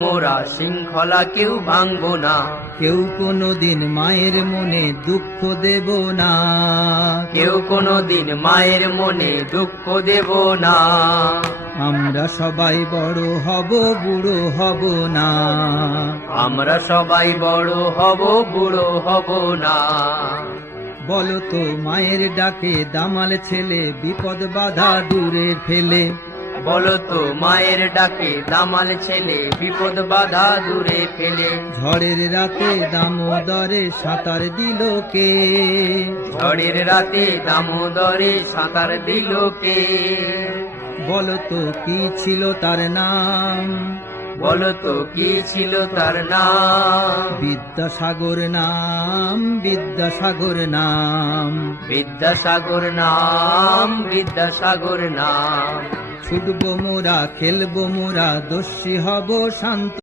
মোরা শৃঙ্খলা কেউ ভাঙবো না, কেউ কোনোদিন মায়ের মনে দুঃখ দেব না, কেউ কোনোদিন মায়ের মনে দুঃখ দেব না। আমরা সবাই বড় হব, বুড়ো হব না, আমরা সবাই বড় হব, বুড়ো হব না। বলো তো মায়ের ডাকে দামাল ছেলে বিপদ বাধা দূরে ফেলে, বলো তো মায়ের ডাকে দামাল ছেলে বিপদ বাধা দূরে ফেলে। ঝড়ের রাতে দামোদরে সাঁতার দিল কে, ঝড়ের রাতে দামোদরে সাঁতার দিল কে? বলো তো কি ছিল তার নাম, বলো তো কি ছিল তার নাম? বিদ্যাসাগর নাম, বিদ্যাসাগর নাম, বিদ্যাসাগর নাম, বিদ্যাসাগর নাম। ছুটবো মোরা, খেলবো মোরা, দস্যি হব শান্ত।